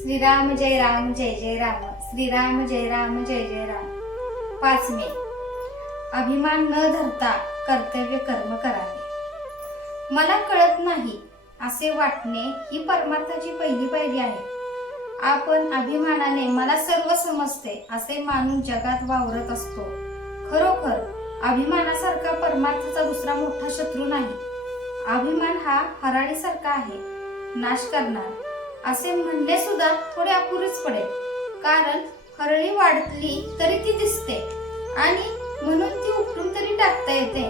श्रीराम जय राम जय जय राम. श्रीराम जय राम जय जय राम. पाच मे अभिमान न धरता कर्तव्य कर्म करावे. मला कळत नाही असे वाटणे ही परमार्थाची पहिली पायरी आहे. आपण अभिमानाने मला सर्व समजते असे मानून जगात वावरत असतो. खरोखर अभिमानासारखा परमार्थाचा दुसरा मोठा शत्रू नाही. अभिमान हा हराळीसारखा आहे. नाश करणार. असे म्हणणे सुद्धा थोडे अपुरेच पडेल. कारण हरळी वाढली तरी ती दिसते आणि म्हणून ती उपटून तरी टाकता येते.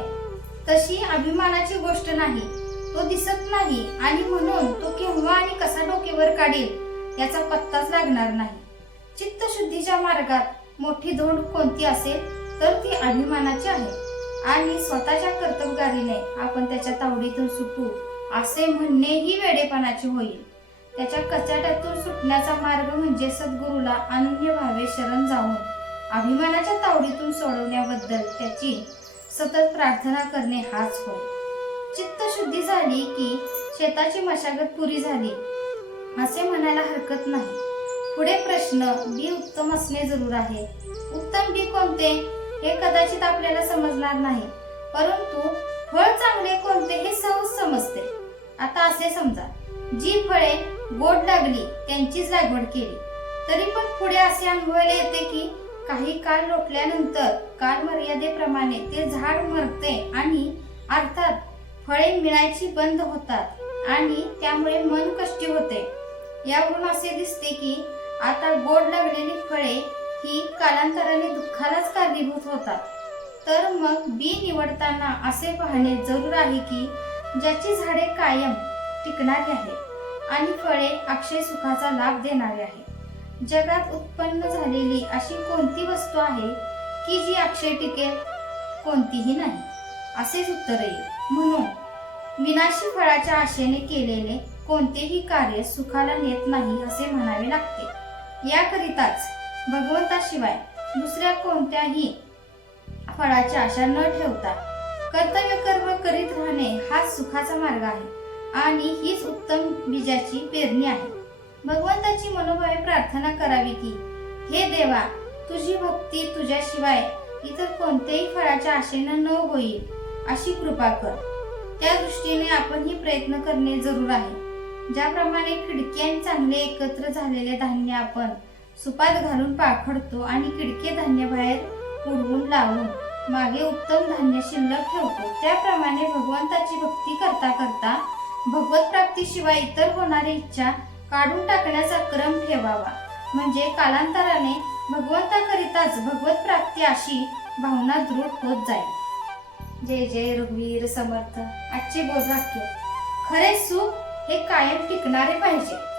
तशी अभिमानाची गोष्ट नाही. तो दिसत नाही आणि म्हणून तो केव्हा आणि कसा डोकेवर काढील याचा पत्ताच लागणार नाही. चित्तशुद्धीच्या मार्गात मोठी धोंड कोणती असेल तर ती अभिमानाची आहे. आणि स्वतःच्या कर्तबगारीने आपण त्याच्या तावडीतून सुटू असे म्हणणेही वेडेपणाचे होईल. त्याच्या कचाट्यातून सुटण्याचा मार्ग म्हणजे सद्गुरूला अनन्य भावे शरण जाऊन अभिमानाच्या तावडीतून सोडवण्याबद्दल त्याची सतत प्रार्थना करणे हाच होय. चित्तशुद्धी झाली की शेताची मशागत पुरी झाली असे म्हणायला हरकत नाही. पुढे प्रश्न बी उत्तम असणे जरूर आहे. उत्तम बी कोणते? हे कदाचित आपल्याला समजणार नाही परंतु फळ चांगले कोणते हे सहज समजते. आता असे समजा जी फळे गोड लागली त्यांचीच लागवड केली. तरी पण पुढे असे अनुभवायला येते की काही काळ लोटल्यानंतर काल मर्यादेप्रमाणे ते झाड मरते आणि अर्थात फळे मिळायची बंद होतात आणि त्यामुळे मन कष्टी होते. यावरून असे दिसते की आता गोड लागलेली फळे ही कालांतराने दुःखालाच कारणीभूत होतात. तर मग बी निवडताना असे पाहणे जरूर आहे की ज्याची झाडे कायम टिकणारी आहेत. आणि फळे अक्षय सुखाचा लाभ देणारी आहे जगात उत्पन्न झालेली अशी कोणती वस्तू आहे की जी अक्षय टिकेल? कोणतीही नाही. असेच उत्तर येईल. म्हणून विनाशी फळाच्या आशेने केलेले कोणतेही कार्य सुखाला नेत नाही असे म्हणावे लागते. याकरिताच भगवंताशिवाय दुसऱ्या कोणत्याही फळाची आशा न ठेवता कर्तव्य कर्म करीत राहणे हा सुखाचा मार्ग आहे. आणि हीच उत्तम बीजाची पेरणी आहे. भगवंताची मनोभावे प्रार्थना करावी की हे देवा तुझी भक्ती तुझ्याशिवाय इतर कोणत्याही फळाच्या आशेनं न होईल अशी कृपा कर. त्या दृष्टीने आपण ही प्रयत्न करणे जरूर आहे. ज्याप्रमाणे खिडकी चांगले एकत्र झालेले धान्य आपण सुपात घालून पाखडतो आणि खिडके धान्य बाहेर उडवून लावून मागे उत्तम धान्य शिल्लक ठेवतो त्याप्रमाणे भगवंताची भक्ती करता करता भगवत प्राप्तीशिवाय इतर होणारी इच्छा काढून टाकण्याचा क्रम ठेवावा. म्हणजे कालांतराने भगवंताकरिताच भगवत प्राप्ती अशी भावना दृढ होत जाईल. जय जय रघुवीर समर्थ. आजचे बोध वाक्य खरे सुख हे कायम टिकणारे पाहिजे.